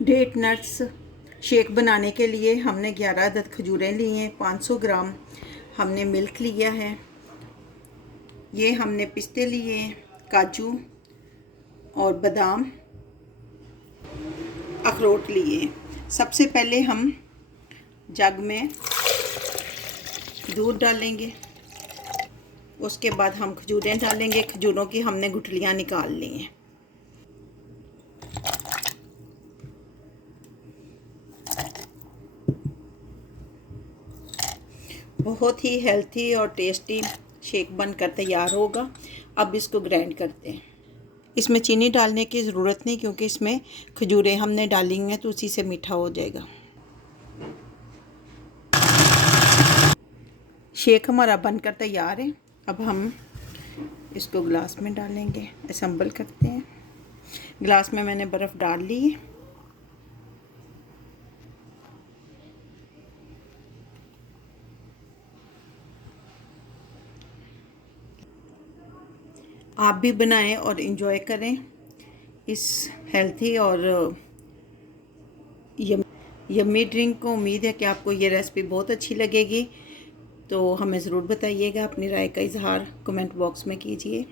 Date nuts shake बनाने के लिए हमने 11 अदद खजूरें ली हैं। 500 ग्राम हमने मिल्क लिया है। ये हमने पिस्ते लिए, काजू और बादाम, अखरोट लिए। सबसे पहले हम जग में दूध डालेंगे, उसके बाद हम खजूरें डालेंगे। खजूरों की हमने गुठलियाँ निकाल ली हैं। बहुत ही हेल्थी और टेस्टी शेक बनकर तैयार होगा। अब इसको ग्राइंड करते हैं। इसमें चीनी डालने की ज़रूरत नहीं, क्योंकि इसमें खजूरें हमने डाली हैं तो उसी से मीठा हो जाएगा। शेक हमारा बनकर तैयार है। अब हम इसको गिलास में डालेंगे, असम्बल करते हैं। गिलास में मैंने बर्फ़ डाल ली है। आप भी बनाएं और इन्जॉय करें इस हेल्थी और यम्मी ड्रिंक को। उम्मीद है कि आपको ये रेसिपी बहुत अच्छी लगेगी। तो हमें ज़रूर बताइएगा, अपनी राय का इजहार कमेंट बॉक्स में कीजिए।